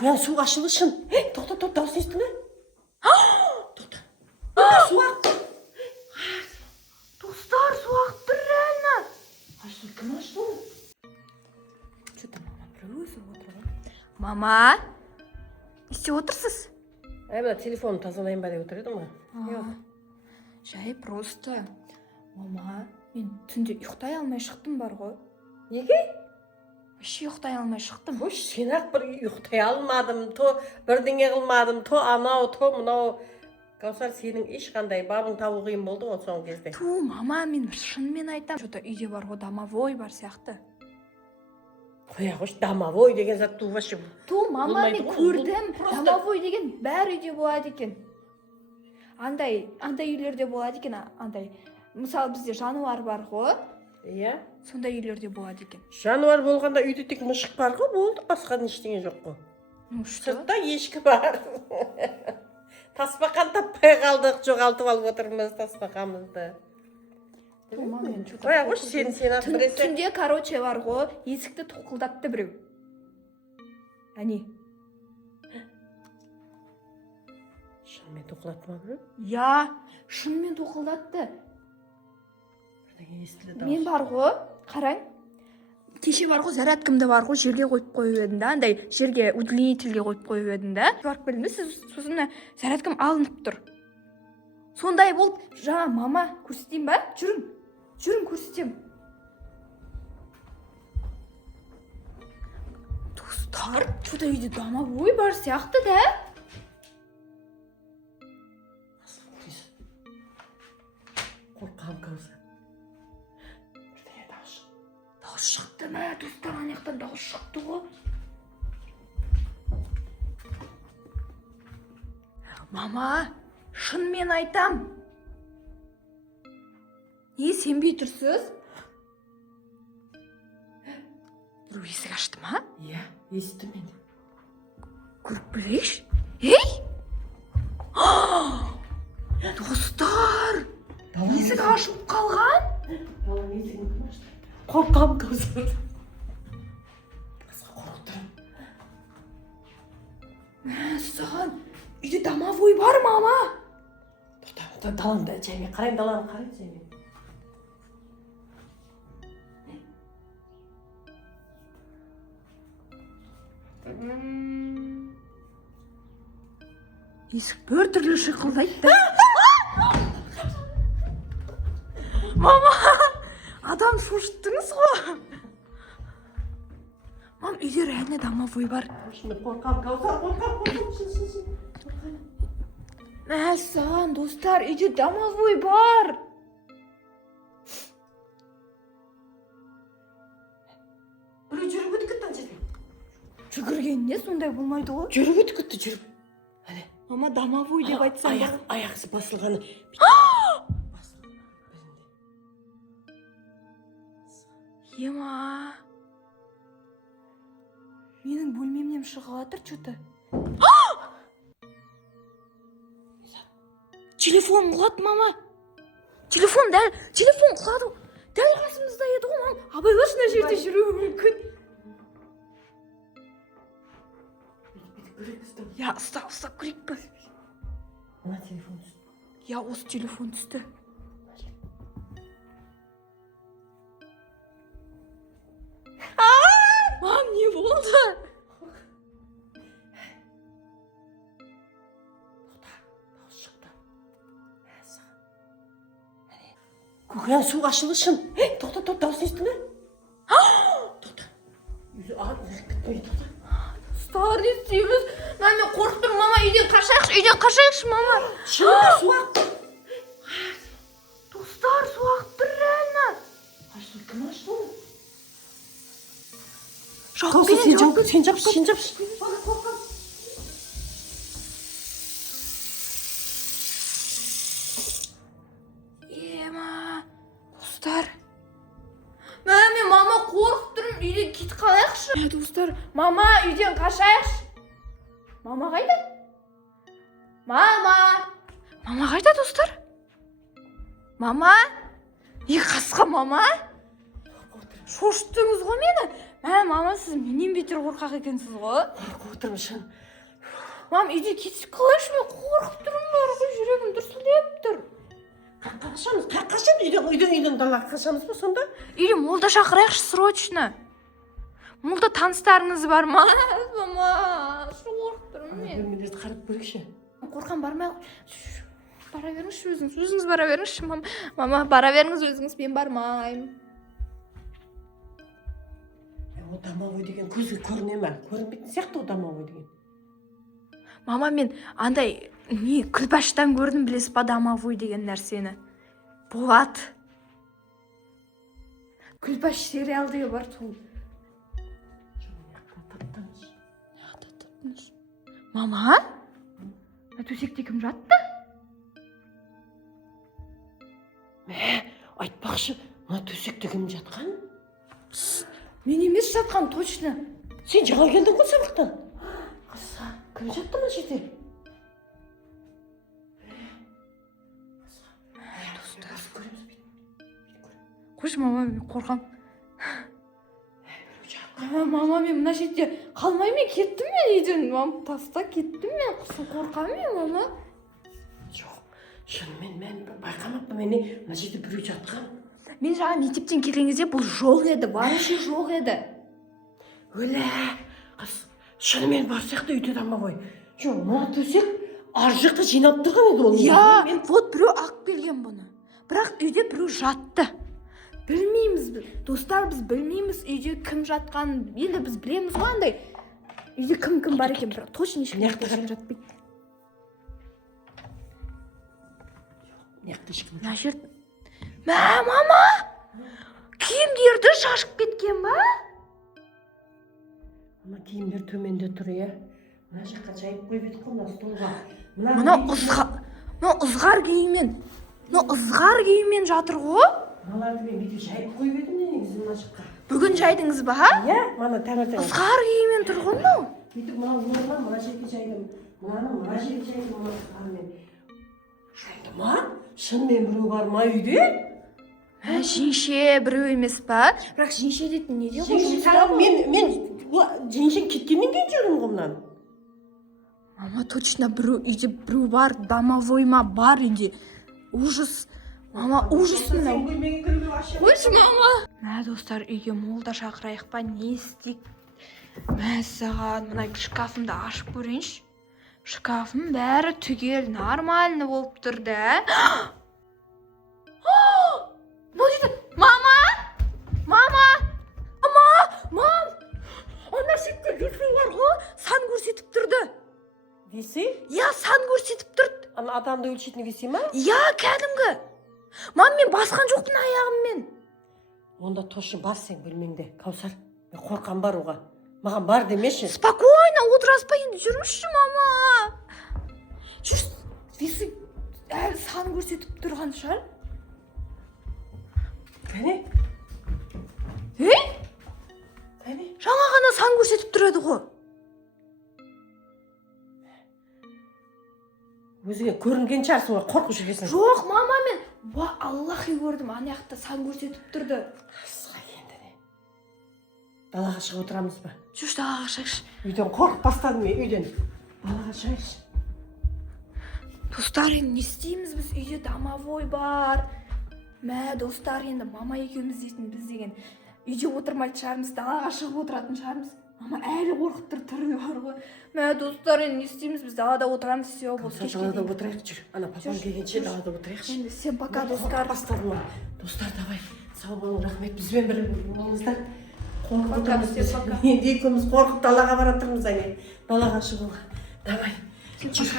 көкөйән су ашылышын. Тоқта, дауыс естің бе? Тоқта. Су ақты. Достар, су ақты реально. Ашты, кім ашты оны? Что-то мама біреу өсіп отырған. Мама, не істеп отырсыз? Мына телефонын тазалайын ба деп отыр едім ғой. Жай просто. Мама, мен түнде ұйықтай алмай шықтым бар ғой. Неге? Вообще ұйықтай алмай шықтым. Хош, сен-ақ бір ұйықтай алмадым, то бірдеңе қылмадым, то анау, то мынау. Каусар, сенің ешқандай бабың табу қиын болды ғой соңғы кезде. Ту, мама, мен шынымен айтам. Что-то үйде бар ғой, домовой бар сияқты. Қоя қош, домовой деген зат ту вообще. Ту, мама, мен көрдім. Домовой деген бәрі үйде болады екен. Андай үйлерде болады екен, андай. Мысалы бізде жануар бар ғой. Иә. Сондай үйлерде болады екен. Жануар болғанда үйде тек мышық бар ғой, болды, басқа ештеңе жоқ қой. Ну что? Сыртта ешкі бар. Тасбақан таппай қалдық, жоғалтып алып отырмыз тасбақамызды. Қоя қош, сен ақ біресе. Түнде, короче, бар ғой, есікті тоқылдатты біреу. Әне. Шынымен тоқылатты ма біреу? Я, шынымен тоқылдатты. Мен бар ғой, қараң. Кеше бар ғой, зарядкамды бар ғой, жерге қойып қойып едім да, андай жерге удлинительге қойып қойып едім да. Барып келдім де, сосын зарядкам алынып тұр. Сондай болды. Жаңа мама, көрсетейін ба? Жүрің көрсетем. Достар, что-то үйде домовой бар сияқты да? Қорқам Каусар. Дауыс шықты ма? Достар, анаяқтан дауыс шықты ғой. Мама, шынымен айтам. Не, сенбей тұрсыз? Біреу есік ашты ма? Иә, естім мен. Көріп білейш? Ей! Достар! Есік ашып қалған? Қорқам Каусар. Басқа қорықтырым. Саған, үйде домовой бар, мама? Тоқта, далаңда жаймен, қарайын даланы қарайын жаймен. Есік бір түрлі шықылдайды да. Мама, адам шошыттыңыз ғой. Мам, үйде реально домовой бар. Қорқам Каусар, қорқам. Саған, достар, үйде домовой бар. Біреу жүріп өтіп кетті жерге. Жүгіргеніне сондай болмайды ғой. Жүріп өтіп кетті, жүріп. Мама, домовой деп айтсам ба? Аяқсы басылғаны. Ема. Менің бөлмемнен шығып жатыр, что-то. Телефон құлады, мама. Телефон құлады. Дәл қасымызда еді ғой, мам. Абайлар мына жерде жүруі мүмкін. Я, ұстап көрейік пе? Мына телефон түсті. Я, осы телефон түсті. Мам, не болды? Дауыс шықты. Көкөйән су ашылышын. Тоқта, дауыс естің бе? Тоқта. Достар, не істейміз? Мен қорқып тұрмын, мама, үйден қашайықшы, мама. Шынымен су ақты. Достар, су ақты реально. Ашты, кім ашты оны? Сен жапшы. Ема, достар. Мен мама қорқып тұрмын, үйден кетіп қалайықшы. Достар, мама, үйден қашайықшы. Мама қайда? Мама қайда, достар? Мама? Не қасқа, мама? Шошыттыңыз ғой мені. Мама, сіз менен бетер қорқақ екенсіз ғой. Қорқып отырмын шын. Мам, үйде кетіп қалайшы, мен қорқып тұрмын бар ғой, жүрегім дүрсілдеп тұр. Қашамыз? Үйден далаға қашамыз ба сонда? Үйде молда шақырайықшы срочно. Молда таныстарыңыз бар ма? Мама, қорқып тұрмын мен. Бөлмелерді қарап көрейікші. Қорқам, бармай. Бара беріңізші өзіңіз бара беріңізші, мама, бара беріңіз өзіңіз, мен бармаймын. О, домовой деген көзге көріне ме? Көрінбейтін сияқты о домовой деген. Мама, мен андай күлпаштан көрдім, білесіз ба, домовой деген нәрсені. Болады. Күлпаш сериалдығы бар сол. Мама? Төсекте кім жатты? Айтпақшы, мына төсекте кім жатқан? Мен емес жатқан, точно. Сен жаңа келдің ғой сабақтан. Қызға, кім жатты ма жерде? Қойшы, мама, мен қорқам. Мама, мен мына жерде қалмаймен кеттім мен үйден. Мама, таста кеттім мен. Құсын қорқам мен, мама. Жоқ, шынымен мен байқамаппын, мына жерде біреу жатқан. Мен жаңа мектептен келгенде бұл жоқ еді, вообще жоқ еді. Өлә, қыз, шынымен бар сияқты үйде домовой. Жоқ, мына төсек ар жақта жинап тұрған еді ол. Я, вот біреу ақ келген бұны. Бірақ үйде біреу жатты. Білмейміз, достар, біз білмейміз үйде кім жатқанын. Енді біз білеміз ғой андай. Үйде кім бар екен, бірақ точно ешкім жатпайды. Неқті ешкім. Мына жер. Мама! Киімдерді шашып кеткен ба? Мына киімдер төменде тұр, е. Мына жаққа жайып қойып едік қой, мына столға. Мына ызғар киіммен жатыр ғой? Мыналарды мен бүйтіп жайып қойып едім негізі мына жаққа. Бүгін жайдыңыз ба? Иә, мана таңертең. Ызғар киіммен тұр ғой мынау. Бүйтіп мына жерге жайдым. Мына жерге жайдым, мына ызғармен. Шынды ма? Шынымен біреу бар ма үйде? Жеңше біреу емес па? Бірақ жеңше дейтін неде ғой? Мен жеңшең кеткеннен кейін жүрдім ғой мұнан. Мама, точно үйде біреу бар, домовой ма бар үйде. Ужас. Мама, ужас мынау. Қойшы, мама. Достар, үйге молда шақырайық па, не істейік? Мәссаған, мына шкафымды ашып көрейінші. Шкафым бәрі түгел, нормальны болып тұр да. Мама! Ана шетте вифи бар ғой, сан көрсетіп тұрды. Виси? Я, сан көрсетіп тұрды. Ана адамды өлшейтін виси ма? Я, кәдімгі. Мам, мен басқан жоқпын аяғыммен. Онда точно бар сен бөлмеңде, Каусар. Мен қорқам баруға. Маған бар демеші. Спокойно, отыраспа енді, жүрмішші, мама. Жүрс, виси әлі сан көрсетіп тұрған шығар. Кәне? Кәне? Жаңа ғана сан көрсетіп тұрады ғой. Өзіңе көрінген шығарсың ғой, қорқып жүргесің. Жоқ, мама, мен Аллахи көрдім, ана жақта сан көрсетіп тұрды. Қысқа енді не? Далаға шығып отырамыз ба? Жүрші, далаға шығайықшы. Үйден қорқып бастадым мен, үйден. Далаға шығайықшы. Достар, енді не істейміз біз? Үйде домовой бар. Достар, енді мама екеуміз дейтін біз деген үйде отырмайтын шығармыз, далаға шығып отыратын шығармыз. Мама әлі қорқып тұры бар ғой. Достар, енді не істейміз біз? Далада отырамыз, все болсын. Далада отырайық, жүр. Ана папам келгенше далада отырайықшы. Енді сен пока, достар. Бастадым ма? Достар, давай. Сау болың, рахмет. Бізбен бір болыңыздар. Қорқып отырмыз. Енді екеуміз қорқып далаға баратырмыз, әне. Далаға шығуға. Давай. Жүр.